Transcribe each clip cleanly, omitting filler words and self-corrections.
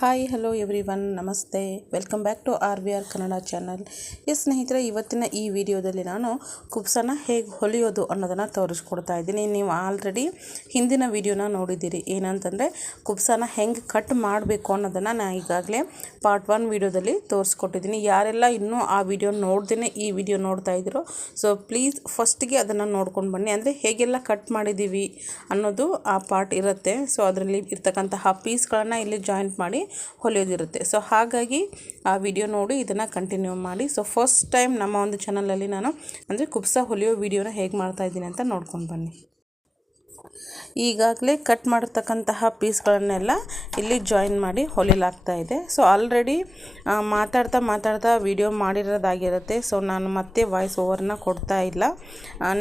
Hi hello everyone namaste welcome back to RVR Kannada channel. ಸ್ನೇಹಿತರೆ, ಇವತ್ತಿನ ಈ ವಿಡಿಯೋದಲ್ಲಿ ನಾನು ಕುಬ್ಸನ ಹೇಗೆ ಹೊಲಿಯೋದು ಅನ್ನೋದನ್ನು ತೋರಿಸ್ಕೊಡ್ತಾ ಇದ್ದೀನಿ. ನೀವು ಆಲ್ರೆಡಿ ಹಿಂದಿನ ವಿಡಿಯೋನ ನೋಡಿದ್ದೀರಿ. ಏನಂತಂದರೆ ಕುಬ್ಸನ ಹೆಂಗೆ ಕಟ್ ಮಾಡಬೇಕು ಅನ್ನೋದನ್ನು ನಾನು ಈಗಾಗಲೇ ಪಾರ್ಟ್ 1 ವಿಡಿಯೋದಲ್ಲಿ ತೋರಿಸ್ಕೊಟ್ಟಿದ್ದೀನಿ. ಯಾರೆಲ್ಲ ಇನ್ನೂ ಆ ವಿಡಿಯೋ ನೋಡ್ದೇ ಈ ವಿಡಿಯೋ ನೋಡ್ತಾ ಇದ್ದೀರೋ ಸೊ ಪ್ಲೀಸ್ ಫಸ್ಟಿಗೆ ಅದನ್ನು ನೋಡ್ಕೊಂಡು ಬನ್ನಿ. ಅಂದರೆ ಹೇಗೆಲ್ಲ ಕಟ್ ಮಾಡಿದ್ದೀವಿ ಅನ್ನೋದು ಆ ಪಾರ್ಟ್ ಇರುತ್ತೆ. ಸೊ ಅದರಲ್ಲಿ ಇರ್ತಕ್ಕಂತಹ ಪೀಸ್ಗಳನ್ನು ಇಲ್ಲಿ ಜಾಯಿಂಟ್ ಮಾಡಿ ಹೊಲಿಯೋದಿರುತ್ತೆ. ಸೊ ಹಾಗಾಗಿ ಆ ವಿಡಿಯೋ ನೋಡಿ ಇದನ್ನು ಕಂಟಿನ್ಯೂ ಮಾಡಿ. ಸೊ ಫಸ್ಟ್ ಟೈಮ್ ನಮ್ಮ ಒಂದು ಚಾನಲಲ್ಲಿ ನಾನು ಅಂದರೆ ಕುಬ್ಸ ಹೊಲಿಯೋ ವಿಡಿಯೋನ ಹೇಗೆ ಮಾಡ್ತಾ ಇದ್ದೀನಿ ಅಂತ ನೋಡ್ಕೊಂಡು ಬನ್ನಿ. ಈಗಾಗಲೇ ಕಟ್ ಮಾಡಿರ್ತಕ್ಕಂತಹ ಪೀಸ್ಗಳನ್ನೆಲ್ಲ ಇಲ್ಲಿ ಜಾಯಿನ್ ಮಾಡಿ ಹೊಲಿಲಾಗ್ತಾ ಇದೆ. ಸೊ ಆಲ್ರೆಡಿ ಮಾತಾಡ್ತಾ ವಿಡಿಯೋ ಮಾಡಿರೋದಾಗಿರುತ್ತೆ. ಸೊ ನಾನು ಮತ್ತೆ ವಾಯ್ಸ್ ಓವರ್ನ ಕೊಡ್ತಾ ಇಲ್ಲ.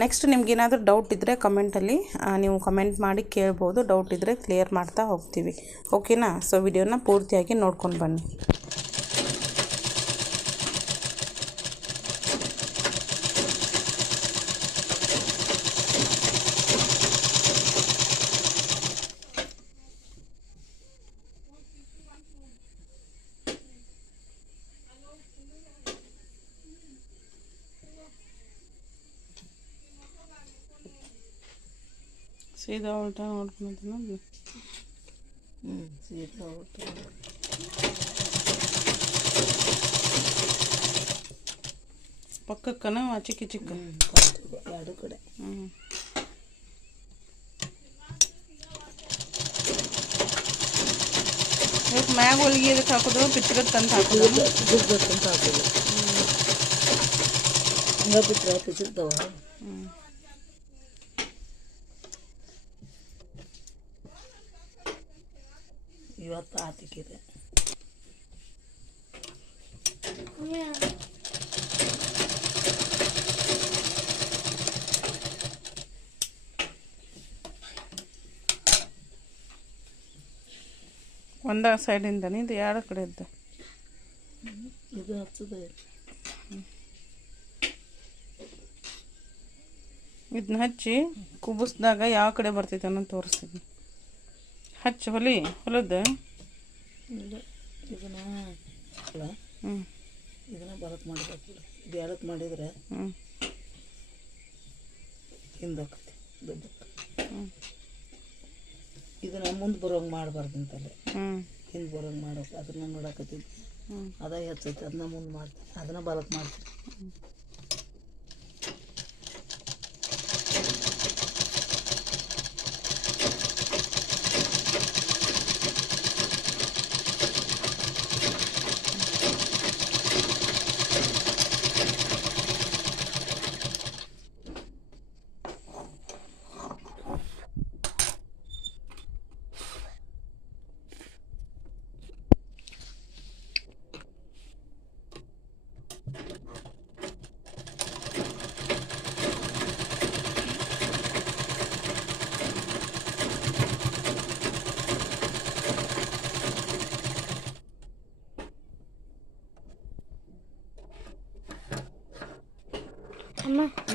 ನೆಕ್ಸ್ಟ್ ನಿಮ್ಗೇನಾದರೂ ಡೌಟ್ ಇದ್ದರೆ ಕಮೆಂಟಲ್ಲಿ ನೀವು ಕಮೆಂಟ್ ಮಾಡಿ ಕೇಳ್ಬೋದು. ಡೌಟ್ ಇದ್ದರೆ ಕ್ಲಿಯರ್ ಮಾಡ್ತಾ ಹೋಗ್ತೀವಿ. ಓಕೆನಾ? ಸೊ ವಿಡಿಯೋನ ಪೂರ್ತಿಯಾಗಿ ನೋಡ್ಕೊಂಡು ಬನ್ನಿ. ಸೀದಾ ಉಲ್ಟಾ ನೋಡ್ಕೊಂಡು ಸೀದಾ ಉಲ್ಟಾ ಪಕ್ಕಕ್ಕನ ಚಿಕ್ಕ ಚಿಕ್ಕ ಎರಡು ಕಡೆ. ಇವತ್ತು ಮ್ಯಾಗ ಹೊಲಿಗೆ ಇದಕ್ಕೆ ಹಾಕೋದು ಪಿಚ್ಚರ್ ತಂದು ಹಾಕೋದು ಅಂತ ಹಾಕೋದು ಹಂಗ ಪಿಚ್ಚಿರ್ತಾವ. ಇವತ್ತು ಆತಿಕ್ಕಿದೆ. ಒಂದ ಸೈಡಿಂದ ಇದು ಎರಡು ಕಡೆ ಇದ್ದ ಇದು ಹಚ್ಚದ ಇದನ್ನ ಹಚ್ಚಿ ಕುಬ್ಬಿಸ್ದಾಗ ಯಾವ ಕಡೆ ಬರ್ತೈತೆ ಅನ್ನೋದು ತೋರಿಸ್ತೀನಿ. ಹಚ್ಚಿ ಹೊಲದ ಇದನ್ನ ಇದನ್ನ ಬರತ್ ಮಾಡಬೇಕು. ಇದು ಎಡಕ್ಕೆ ಮಾಡಿದ್ರೆ ಹಿಂದೋಕತಿ ಇದನ್ನ ಮುಂದೆ ಬರೋಂಗೆ ಮಾಡಬಾರ್ದು ಅಂತಲ್ಲ, ಹಿಂದೆ ಬರೋಂಗೆ ಮಾಡೋಕೆ ಅದನ್ನ ನೋಡಕತ್ತಿದ್ದು ಅದ ಹೆಚ್ಚೈತಿ. ಅದನ್ನ ಮುಂದೆ ಮಾಡ್ತೀನಿ, ಅದನ್ನ ಬರತ್ ಮಾಡ್ತೀನಿ.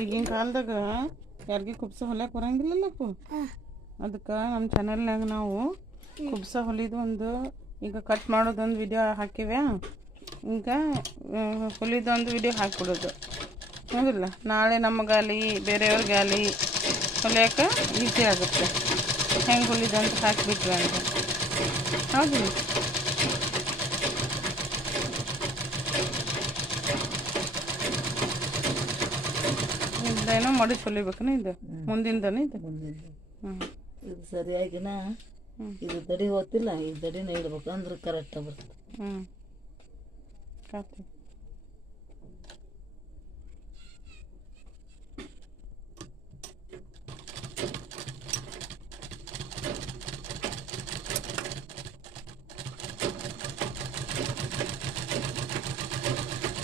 ಈಗಿನ ಕಾಲದಾಗ ಯಾರಿಗೆ ಕುಬ್ಸ ಹೊಲಿಯಕ್ಕೆ ಬರಂಗಿಲ್ಲಲ್ಲಪ್ಪು. ಅದಕ್ಕೆ ನಮ್ಮ ಚಾನಲ್ನಾಗ ನಾವು ಕುಬ್ಸ ಹೊಲಿದು ಒಂದು ಈಗ ಕಟ್ ಮಾಡೋದೊಂದು ವಿಡಿಯೋ ಹಾಕಿವ್ಯಾ. ಈಗ ಹೊಲಿದೊಂದು ವಿಡಿಯೋ ಹಾಕಿಬಿಡೋದು ಹೌದಿಲ್ಲ. ನಾಳೆ ನಮಗಾಲಿ ಬೇರೆಯವ್ರಿಗಾಲಿ ಹೊಲಿಯೋಕೆ ಈಸಿ ಆಗುತ್ತೆ. ಹೆಂಗೆ ಹೊಲಿದಂತ ಹಾಕಿಬಿಟ್ವಿ ಅಂತ ಹೌದಿಲ್ಲ. ಏನೋ ಮಾಡಿ ಹೊಲಿಬೇಕನ ಇದು ಮುಂದಿಂದನೇ ಇದು ಇದು ಸರಿಯಾಗಿನ ಇದು ದಡಿ ಹೋಗ್ತಿಲ್ಲ. ಈ ದಡಿನ ಇಡ್ಬೇಕು ಅಂದ್ರೆ ಕರೆಕ್ಟಾಗಿ ಬರ್ತದೆ.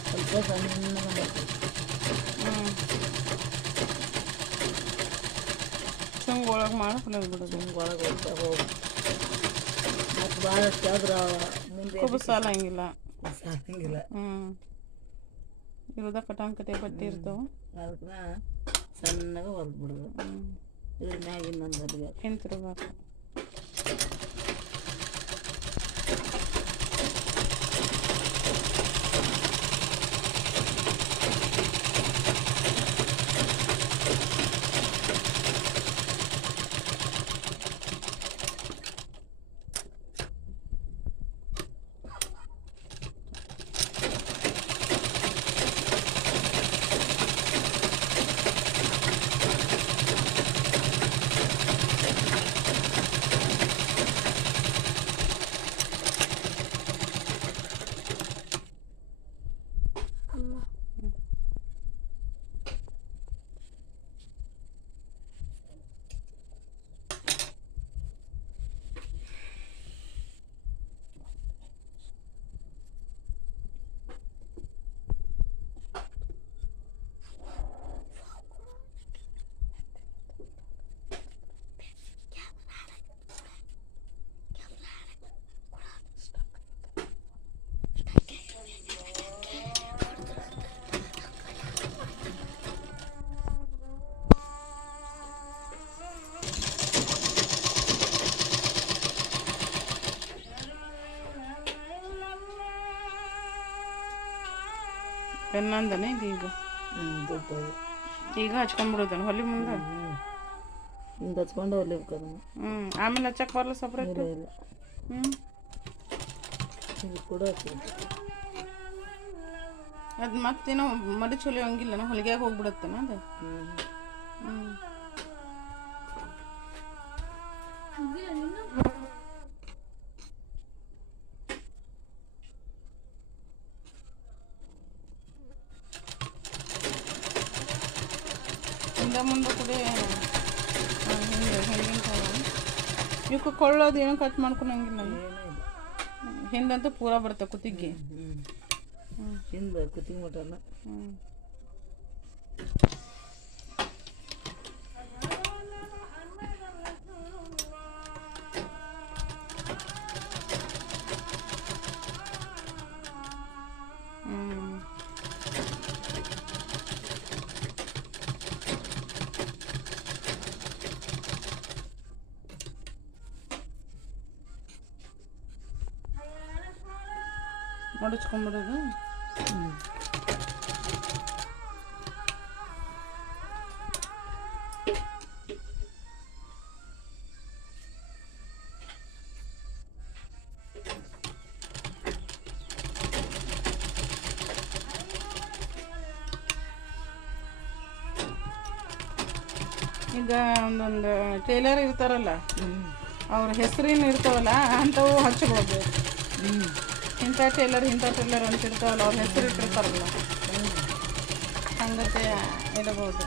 ಸ್ವಲ್ಪ ಸಣ್ಣಗೆ ಬರ್ತದೆ. ಒಳಗೆ ಮಾಡಿ ಹೊಲಿಯೋದು ಬಿಡೋದು. ಒಳಗೆ ಹೋಗ್ತಾ ಹೋಗಿ ಮತ್ತು ಭಾಳಷ್ಟು ಆದ್ರೆ ಮುಂದೆ ಕುಬ್ಸಾಲ ಹಂಗಿಲ್ಲ ಇರೋದ ಕಟಾಂಕತೆ ಬಟ್ಟೆ ಇರ್ತಾವೆ. ಅದಕ್ಕೆ ಸಣ್ಣಗೆ ಹೊಲ್ದು ಬಿಡೋದು. ಇದ್ರ ಮ್ಯಾಗಿನ ಒಂದು ಹಿಂತಿರ್ಬೇಕು. ಪೆನ್ನಂದನೆ ಈಗ ದೊಡ್ಡದು ಈಗ ಹಚ್ಕೊಂಡ್ಬಿಡೋದನು ಹೊಲಿ ಮುಂದೆ. ಹಿಂಗೆ ಹಚ್ಕೊಂಡು ಹೊಲಿಬೇಕು. ಆಮೇಲೆ ಹಚ್ಚಕ್ಕೆ ಬರಲ್ಲ ಸಪ್ರೇಟ್. ಇಲ್ಲ ಇದು ಕೂಡ ಅದು ಮತ್ತೇನೋ ಮಡಿ ಚೊಲಿ ಹಂಗಿಲ್ಲ ಹೊಲಿಗೆಯಾಗ ಹೋಗ್ಬಿಡತ್ತನ ಅದು. ಹಿಂದೆ ಮುಂದೆ ಕೂಡ ಇವಕ್ಕೆ ಕೊಳ್ಳೋದು ಏನೋ ಕಟ್ ಮಾಡ್ಕೊಳಂಗಿಲ್ಲ. ಹಿಂದಂತೂ ಪೂರ ಬರುತ್ತೆ ಕುತ್ತಿಗೆ. ಹಿಂದೆ ಕುತ್ತಿಗೆ ಮಟನ. ಮಡಚ್ಕೊಂಡ್ಬಿಡೋದು. ಈಗ ಒಂದೊಂದು ಟೇಲರ್ ಇರ್ತಾರಲ್ಲ, ಅವ್ರ ಹೆಸರೇನು ಇರ್ತಾವಲ್ಲ ಅಂಥವು ಹಚ್ಬೋದು. ಇಂಥ ಟೇಲರ್ ಅಂತ ಇರ್ತಾವಲ್ಲ, ಅವ್ರ ಹೆಸರು ಇಟ್ಟಿರ್ತಾರಲ್ಲ, ಹಂಗತೆ ಇಡಬಹುದು.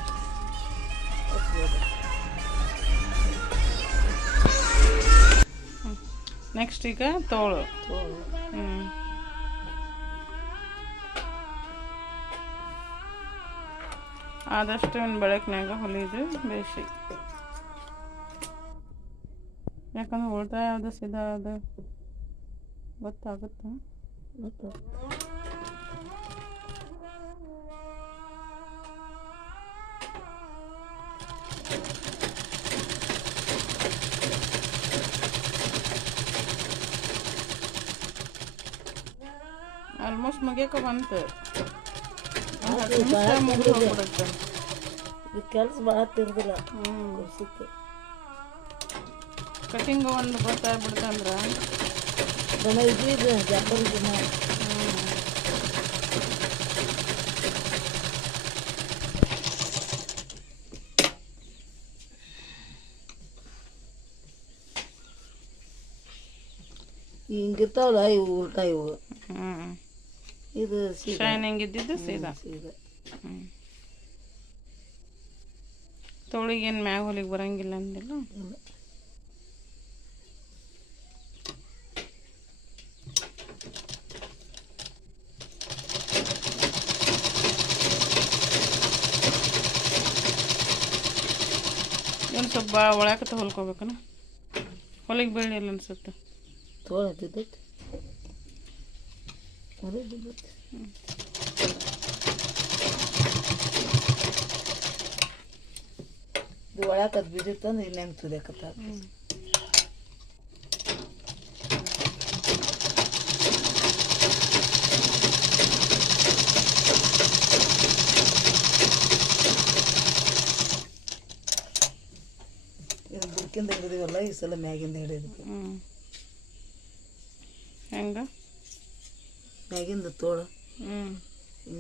ನೆಕ್ಸ್ಟ್ ಈಗ ತೋಳು. ಆದಷ್ಟು ಒಂದು ಬೆಳಕಿನಾಗ ಹೊಲಿದು ಬೇಸಿ. ಯಾಕಂದ್ರೆ ಉಳ್ತಾಯ ಅದು ಸೀದಾ ಅದು ಗೊತ್ತಾಗುತ್ತೆ. ಆಲ್ಮೋಸ್ಟ್ ಮುಗಿಯಕ್ಕೆ ಬಂತು. ಕೆಲಸ ಭಾಳ ತಿರ್ದಿಲ್ಲ. ಕಟಿಂಗ್ ಒಂದು ಗೊತ್ತಾಗ್ಬಿಡ್ತಂದ್ರೆ ದನ ಇದು ಜಾಪರ್ ದಿನ ಹಿಂಗಿರ್ತಾವಲ್ಲ ಇವು ಉಲ್ಟಾ ಇವು. ಇದು ಶೈನಿಂಗ್ ಇದ್ದಿದ್ದು ಸೀದಾ. ತೋಳಿಗೇನು ಮ್ಯಾಗ ಹೊಲಿಗೆ ಬರಂಗಿಲ್ಲ ಅಂದಿಲ್ಲ. ಒಂದು ಸ್ವಲ್ಪ ಭಾಳ ಒಳಕತ್ತ ಹೊಲ್ಕೋಬೇಕನ, ಹೊಲಿಗೆ ಬೀಳಿಲ್ಲ ಅನ್ಸುತ್ತೆ. ತೋಳತ್ತಿದ್ದೈತಿ ಇದು ಒಳಕತ್ ಬಿದ್ದಿತ್ತಂದ್ರೆ ಇನ್ನೇನು ತುದಿಯಕತ್ತ. ಇದು ಬುಕ್ಕಿಂದ ಹಿಡಿದಿವಲ್ಲ, ಈ ಸಲ ಮ್ಯಾಗಿಂದ ಹಿಡಿಯೋದಕ್ಕೆ. ಹೆಂಗ ಮ್ಯಾಗಿಂದ ತೋಳು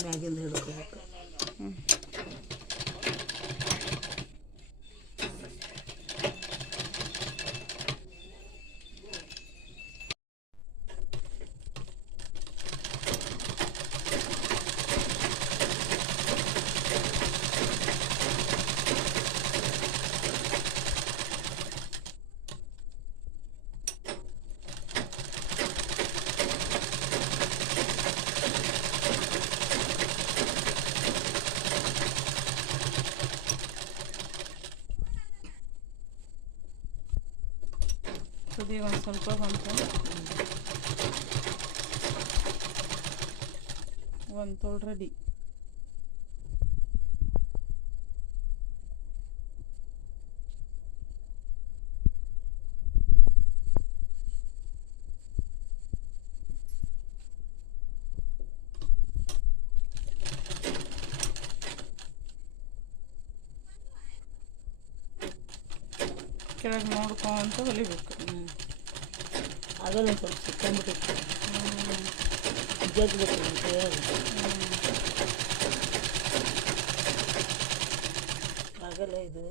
ಮ್ಯಾಗಿಂದ ಹಿಡ್ಕೋಬೇಕು. ತುದಿ ಒಂದು ಸ್ವಲ್ಪ ಬಂತು, ಒಂದು ತೋಳು ರೆಡಿ. ಕೆಳಗೆ ನೋಡ್ಕೊಂತ ಹೊಲಿಬೇಕು. ಆಗಲ್ಲ ಸ್ವಲ್ಪ ಸಿಕ್ಕಂಬಿಟ್ಟು ಜಗ್ಬೇಕು ಕೈಯಾಗ. ಆಗಲ್ಲ ಇದು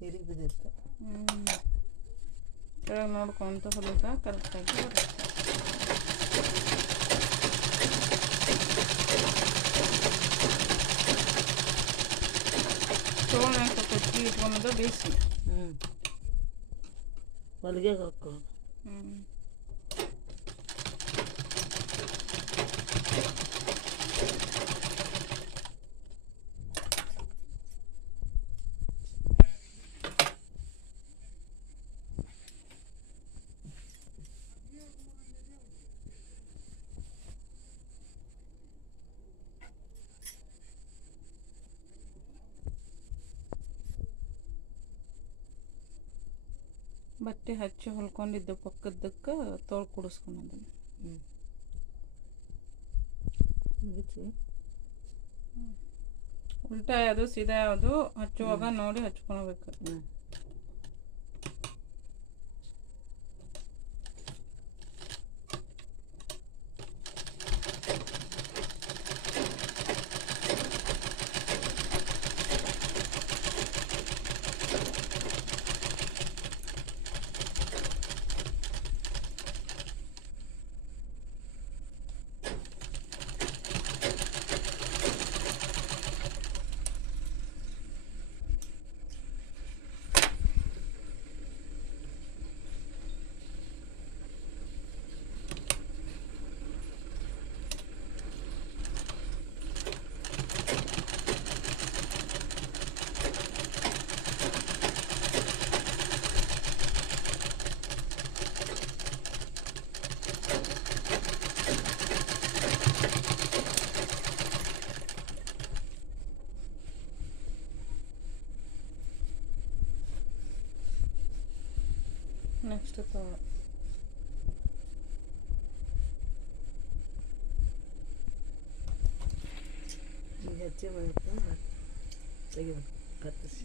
ನೀರಿಗೆ ಬಿದ್ದಿತ್ತು. ಕೆಳಗೆ ನೋಡ್ಕೊಂತ ಹೊಲಿದ ಕರೆಕ್ಟಾಗಿ ಬರುತ್ತೆ. ಚೋಳ ಕೊಚ್ಚಿ ಇಟ್ಕೊಳೋದು ಬೇಸಿ. ಹೊಲಿಗೆ ಹಾಕೋದು. ಬಟ್ಟೆ ಹಚ್ಚಿ ಹೊಲ್ಕೊಂಡಿದ್ದು ಪಕ್ಕದಕ್ಕೆ ತೋಳು ಕುಡಿಸ್ಕೊಂಡದನ್ನು ಉಲ್ಟಾ ಯಾವುದು ಸೀದಾ ಯಾವುದು ಹಚ್ಚುವಾಗ ನೋಡಿ ಹಚ್ಕೊಳ್ಬೇಕು. ನೆಕ್ಸ್ಟ್ ತೋಳು ಈಗ ಹಚ್ಚಿ ಬಂತು ತೆಗಿಬೇಕು ಕತ್ತಿಸಿ.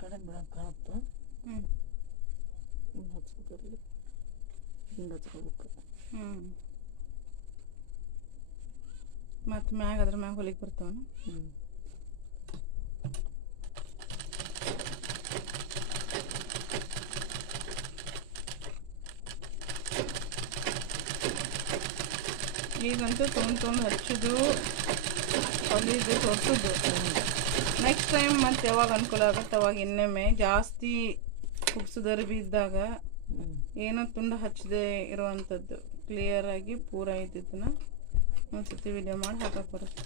ಕಡೆ ಬಿಡಕ್ಕೆ ಕಾಣುತ್ತೆ. ಹಿಂಗೆ ಹಚ್ಕೋದ್ರಲ್ಲಿ ಹಿಂಗೆ ಹಚ್ಕೋಬೇಕು. ಮತ್ತು ಮ್ಯಾಗ ಅದ್ರ ಮ್ಯಾಗ ಹೊಲಿಗೆ ಬರ್ತಾವ. ಈಗಂತೂ ತೊಗೊಂಡು ಹಚ್ಚೋದು ಹೊಲಿದು ತೋರಿಸೋದು. ನೆಕ್ಸ್ಟ್ ಟೈಮ್ ಮತ್ತು ಯಾವಾಗ ಅನುಕೂಲ ಆಗುತ್ತೆ ಅವಾಗ ಇನ್ನೊಮ್ಮೆ ಜಾಸ್ತಿ ಕುಗ್ಸೋದರ ಬಿದ್ದಾಗ ಏನೋ ತುಂಡು ಹಚ್ಚದೆ ಇರುವಂಥದ್ದು ಕ್ಲಿಯರಾಗಿ ಪೂರ ಇದ್ದಿದ್ದನ್ನ ಒಂದ್ಸತಿ ವಿಡಿಯೋ ಮಾಡಿ ಹಾಕಕ್ಕೆ ಬರುತ್ತೆ.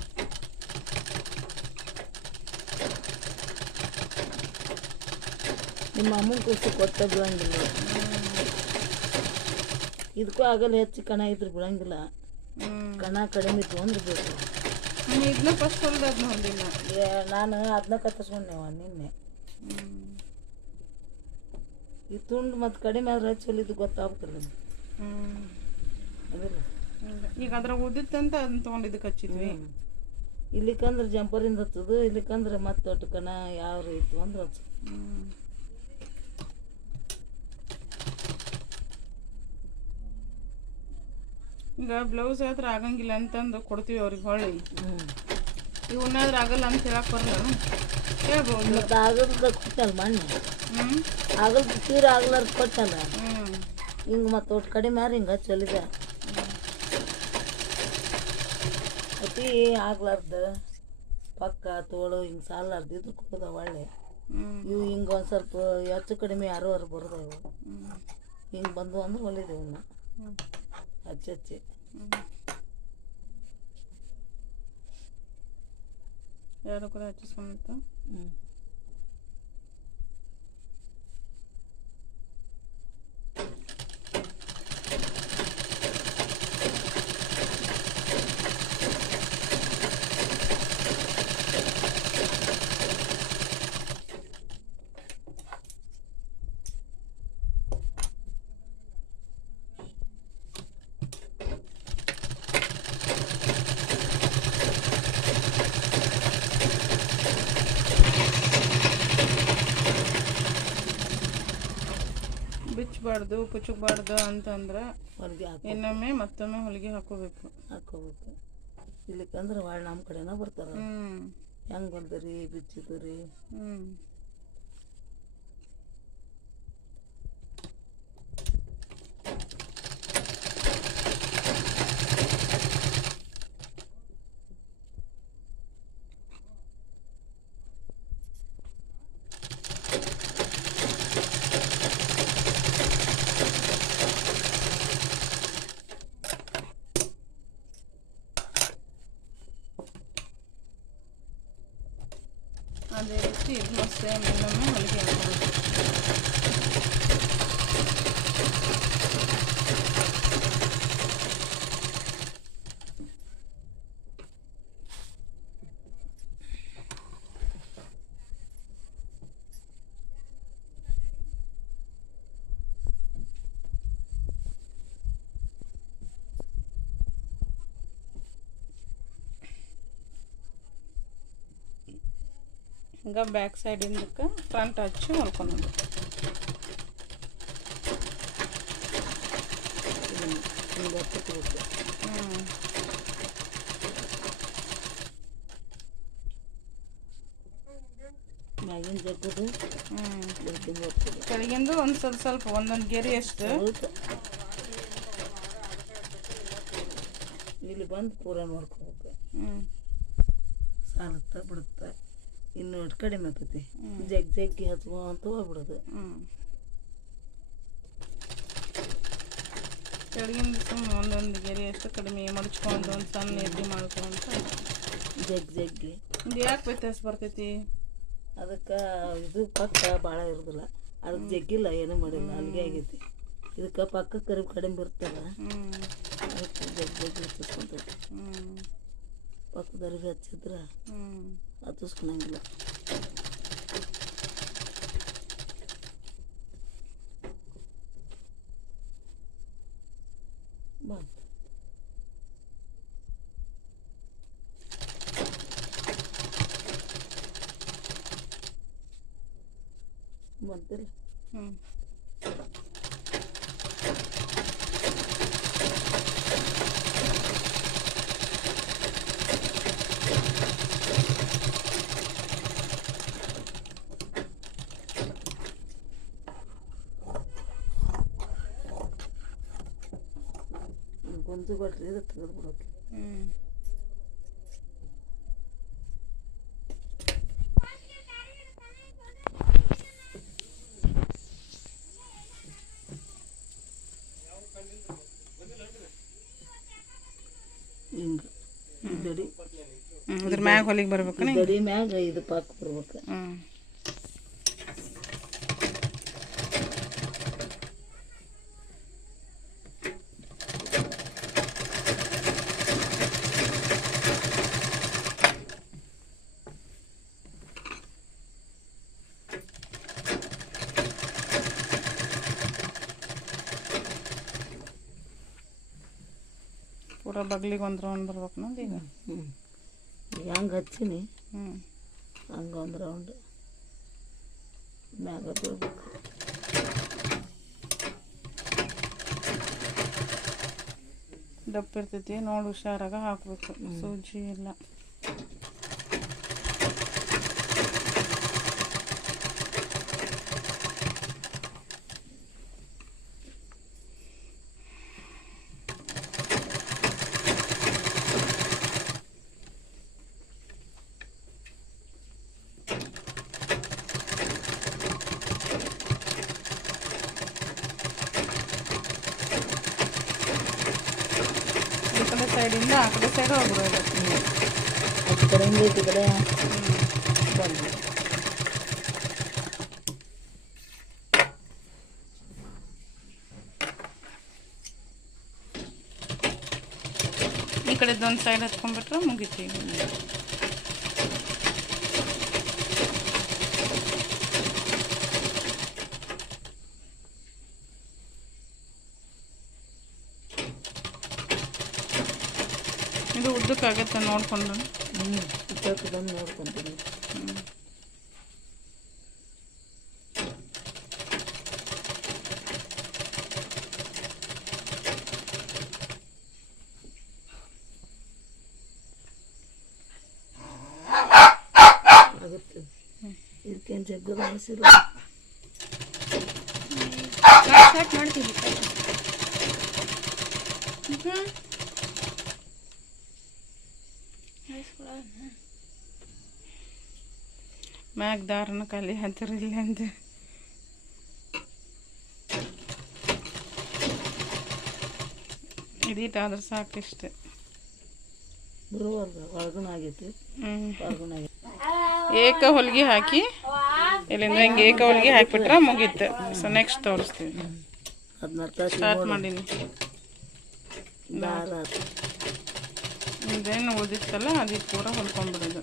ನಿಮ್ಮ ಅಮ್ಮನ ಕೂಸು ಕೊಟ್ಟ ಬಿಡಂಗಿಲ್ಲ. ಇದಕ್ಕೂ ಆಗಲ್ಲ ಹೆಚ್ಚು ಕಣ ಇದ್ರೆ ಬಿಡಂಗಿಲ್ಲ. ಕಣ ಕಡಿಮೆ ಇತ್ತು ಅಂದ್ರೆ ಬೇಕು. ಇದನ್ನ ಫಸ್ಟ್ ಹೊಲ್ದು ಅದನ್ನ ಹೊಲಿಲ್ಲ ನಾನು ಅದನ್ನ ಕತ್ತರಿಸ್ಕೊಂಡೆವ ನಿನ್ನೆ. ಈ ತುಂಡು ಮತ್ತು ಕಡಿಮೆ ಆದ್ರೆ ಹಚ್ಚಿ ಹೊಲಿದು ಗೊತ್ತಾಗ್ಬೇಕಲ್ಲ. ಅದಿಲ್ಲ ಈಗ ಅದ್ರಾಗ ಉದಿತ್ತಂತ ಅದನ್ನ ತೊಗೊಂಡಿದ್ದಕ್ಕೆ ಹಚ್ಚಿದ್ವಿ. ಇಲ್ಲಿಕಂದ್ರೆ ಜಂಪರಿಂದ ಹಚ್ಚೋದು, ಇಲ್ಲಿಕಂದ್ರೆ ಮತ್ತೆ ಒಟ್ಟು ಕಣ ಯಾವ ಇತ್ತು ಅಂದ್ರೆ ಹಚ್ಚು. ಈಗ ಬ್ಲೌಸ್ ಹತ್ರ ಆಗಂಗಿಲ್ಲ ಅಂತಂದು ಕೊಡ್ತೀವಿ ಅವ್ರಿಗೆ ಹೊಳ್ಳಿ. ಇವನ್ನಾದ್ರೂ ಆಗಲ್ಲ ಅಂತ ಹೇಳಕ್ಕೆ ಬರಲ್ಲ ಹೇಳ್ಬೋದು. ಮತ್ತು ಆಗಲ್ದ ಕೊಟ್ಟಲ್ಲ ಮಣ್ಣು, ಹ್ಞೂ ಆಗಲ್ದು ತೀರ ಆಗ್ಲಾರ್ದು ಕೊಟ್ಟಲ್ಲ. ಹ್ಞೂ ಹಿಂಗೆ ಮತ್ತು ಒಟ್ಟು ಕಡಿಮೆ ಯಾರು ಹಿಂಗೆ ಚಲಿದೆ ಅತಿ ಆಗ್ಲಾರ್ದು ಪಕ್ಕ ತೋಳು ಹಿಂಗೆ ಸಾಲಾರ್ದು ಇದ್ರ ಕೊಡೋದ ಒಳ್ಳೆ. ಇವು ಹಿಂಗೆ ಒಂದು ಸ್ವಲ್ಪ ಹೆಚ್ಚು ಕಡಿಮೆ ಯಾರು ಅವ್ರು ಬರೋದ ಇವು ಹಿಂಗೆ ಬಂದು ಅಂದ್ರೆ ಹೊಲಿದೆವು ಇವನ್ನ ಹಚ್ಚಿ ಯಾರು ಕೂಡ ಹಚ್ಚಿಸ್ಕೊಂಡಿತ್ತು. ಬಿಚ್ಚಬಾರ್ದು ಪುಚ್ಚಬಾರ್ದು ಅಂತಂದ್ರೆ ಹೊಲಿಗೆ ಇನ್ನೊಮ್ಮೆ ಮತ್ತೊಮ್ಮೆ ಹೊಲಿಗೆ ಹಾಕೋಬೇಕು. ಇಲ್ಲಿಕಂದ್ರೆ ಭಾಳ ನಮ್ಮ ಕಡೆನ ಬರ್ತಾರ. ಹೆಂಗೆ ಹೊಲ್ದ್ರಿ ಬಿಚ್ಚಿದ್ರಿ. ಅದೇ ರೀತಿ ಇದನ್ನು ಸೇಮ್ ಇನ್ನೊಮ್ಮೆ ಹೊಲಿಗೆ ಹಾಕೋಬೇಕು. ಈಗ ಬ್ಯಾಕ್ ಸೈಡಿಂದಕ್ಕೆ ಫ್ರಂಟ್ ಹಚ್ಚಿ ಹೊಲ್ಕೊಳೋದು. ಮ್ಯಾಗಿನ ಜಗ್ಗದು ಕೆಳಗಿಂದು ಒಂದು ಸ್ವಲ್ಪ ಒಂದೊಂದು ಗೆರೆ ಅಷ್ಟು ಇಲ್ಲಿ ಬಂದು ಪೂರ ನೋಡ್ಕೋಬೇಕು. ಸಾಲುತ್ತಾ ಬಿಡುತ್ತಾ ಇನ್ನು ಕಡಿಮೆ ಆಗ್ತೈತಿ. ಜಗ್ಗಿ ಹಚ್ಕೊಂತ ಹೋಗ್ಬಿಡೋದು. ಕೆಳಗಿಂದ ಒಂದೊಂದು ಗೆರೆ ಅಷ್ಟು ಕಡಿಮೆ ಮಡ್ಚ್ಕೊಂಡು ಒಂದು ಸಣ್ಣ ಎಡ್ಡಿ ಮಾಡ್ಕೊಂತ ಜಗ್ಗಿ ಇದು ಯಾಕೆ ವ್ಯತ್ಯಾಸ ಬರ್ತೈತಿ? ಅದಕ್ಕೆ ಇದು ಪಕ್ಕ ಭಾಳ ಇರೋದಿಲ್ಲ, ಅದಕ್ಕೆ ಜಗ್ಗಿಲ್ಲ, ಏನೂ ಮಾಡಿಲ್ಲ, ಅಲ್ಲಿಗೆ ಆಗೈತಿ. ಇದಕ್ಕೆ ಪಕ್ಕ ಕಡಿಮೆ ಇರ್ತಲ್ಲ, ಅದಕ್ಕೆ ಜಗ್ಗಿ ಹಚ್ಚಿಸ್ಕೊಂತೈತಿ. ಪಕ್ಕದವ್ರಿಗೆ ಹಚ್ಚಿದ್ರೆ ಹಚ್ಚಿಸ್ಕೊಳಂಗಿಲ್ಲ. ಬಂತಿಲ್ಲ. ಗೊಂಜು ಕೊಟ್ರಿ ಇದು ತೆಗೆದು ಬಿಡೋಕೆ. ಹಿಂಗೆ ಇದಡಿ ಇದ್ರ ಮ್ಯಾಗ ಹೊಲಿಗೆ ಬರ್ಬೇಕು. ಇದಡಿ ಮ್ಯಾಗ ಇದು ಪಾಕ್ ಬರ್ಬೇಕು. ಪೂರ ಬಗ್ಲಿಗೆ ಒಂದು ರೌಂಡ್ ಬರ್ಬೇಕು ನೋಡಿ. ಈಗ ಹೆಂಗೆ ಹಚ್ಚಿನಿ ಹಂಗೆ ಒಂದು ರೌಂಡ್ ಮ್ಯಾಗ ಬೀಳ್ಬೇಕು. ದಪ್ಪ ಇರ್ತೈತಿ ನೋಡಿ ಹುಷಾರಾಗ ಹಾಕ್ಬೇಕು. ಸೂಜಿ ಎಲ್ಲ ಸೈಡಿಂದ ಆ ಕಡೆ ಸೈಡ್ ಹೋಗ್ಬಿಡೋದು. ಆ ಕಡೆಯಿಂದ ಈ ಕಡೆ ಬಂದು ಈ ಕಡೆದೊಂದು ಸೈಡ್ ಹತ್ಕೊಂಡ್ಬಿಟ್ರೆ ಮುಗಿತೀವಿ. ಇದು ಉದ್ದಕ್ಕಾಗತ್ತೆ ನೋಡಿಕೊಂಡು. ಉದ್ದಕ್ಕೆ ಬಂದು ನೋಡ್ಕೊಂತೀನಿ. ಆಗುತ್ತೆ. ಇದಕ್ಕೇನು ಜಗ್ಗದ ಹಸಿರು ಮಾಡ್ತೀವಿ. ಮ್ಯಾಗ ದಾರನ ಖಾಲಿ ಹತ್ತಿರಿಲ್ಲ ಅಂತ ಇದೀಟಾದ್ರೆ ಸಾಕಿಷ್ಟೆ. ಬರುವಲ್ರ ಒಳಗಣ ಆಗೈತಿ. ಹೊರಗಣ ಆಗೈತಿ. ಏಕ ಹೊಲಿಗೆ ಹಾಕಿ ಇಲ್ಲಿಂದ ಹಿಂಗೆ ಏಕ ಹೊಲಿಗೆ ಹಾಕಿಬಿಟ್ರೆ ಮುಗೀತು. ಸೊ ನೆಕ್ಸ್ಟ್ ತೋರಿಸ್ತೀವಿ. ಅದನ್ನ ಸ್ಟಾರ್ಟ್ ಮಾಡೀನಿ. ದಾರ ಇದೇನು ಉಳಿದಿತ್ತಲ್ಲ ಅದಕ್ಕೆ ಪೂರ ಹೊಲ್ಕೊಂಡ್ಬಿಡೋದು.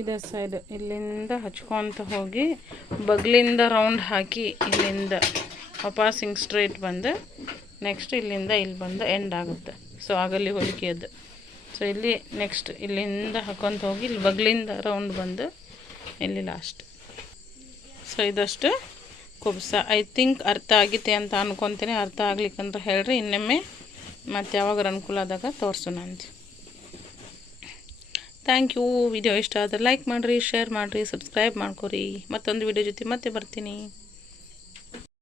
ಇದೇ ಸೈಡ್ ಇಲ್ಲಿಂದ ಹಚ್ಕೊತ ಹೋಗಿ ಬಗ್ಲಿಂದ ರೌಂಡ್ ಹಾಕಿ ಇಲ್ಲಿಂದ ವಾಪಸ್ ಹಿಂಗೆ ಸ್ಟ್ರೇಟ್ ಬಂದು ನೆಕ್ಸ್ಟ್ ಇಲ್ಲಿಂದ ಇಲ್ಲಿ ಬಂದು ಎಂಡ್ ಆಗುತ್ತೆ. ಸೊ ಆಗಲ್ಲಿ ಹೊಲಿಕೆಯದ್ದು. ಸೊ ಇಲ್ಲಿ ನೆಕ್ಸ್ಟ್ ಇಲ್ಲಿಂದ ಹಾಕೊತ ಹೋಗಿ ಇಲ್ಲಿ ಬಗ್ಲಿಂದ ರೌಂಡ್ ಬಂದು ಇಲ್ಲಿ ಲಾಸ್ಟ್. ಸೊ ಇದಷ್ಟು ಕುಬ್ಸ. ಐ ಥಿಂಕ್ ಅರ್ಥ ಆಗಿತ್ತೆ ಅಂತ ಅನ್ಕೊತೀನಿ. ಅರ್ಥ ಆಗ್ಲಿಕ್ಕಂತ ಹೇಳ್ರಿ ಇನ್ನೊಮ್ಮೆ ಮತ್ತು ಯಾವಾಗ ಅನುಕೂಲ ಆದಾಗ ತೋರಿಸೋಣ ಅಂತ. Thank you. ವಿಡಿಯೋ ಇಷ್ಟ ಆದರೆ ಲೈಕ್ ಮಾಡಿರಿ, ಶೇರ್ ಮಾಡಿರಿ, ಸಬ್ಸ್ಕ್ರೈಬ್ ಮಾಡ್ಕೊರಿ. ಮತ್ತೊಂದು ವಿಡಿಯೋ ಜೊತೆ ಮತ್ತೆ ಬರ್ತೀನಿ.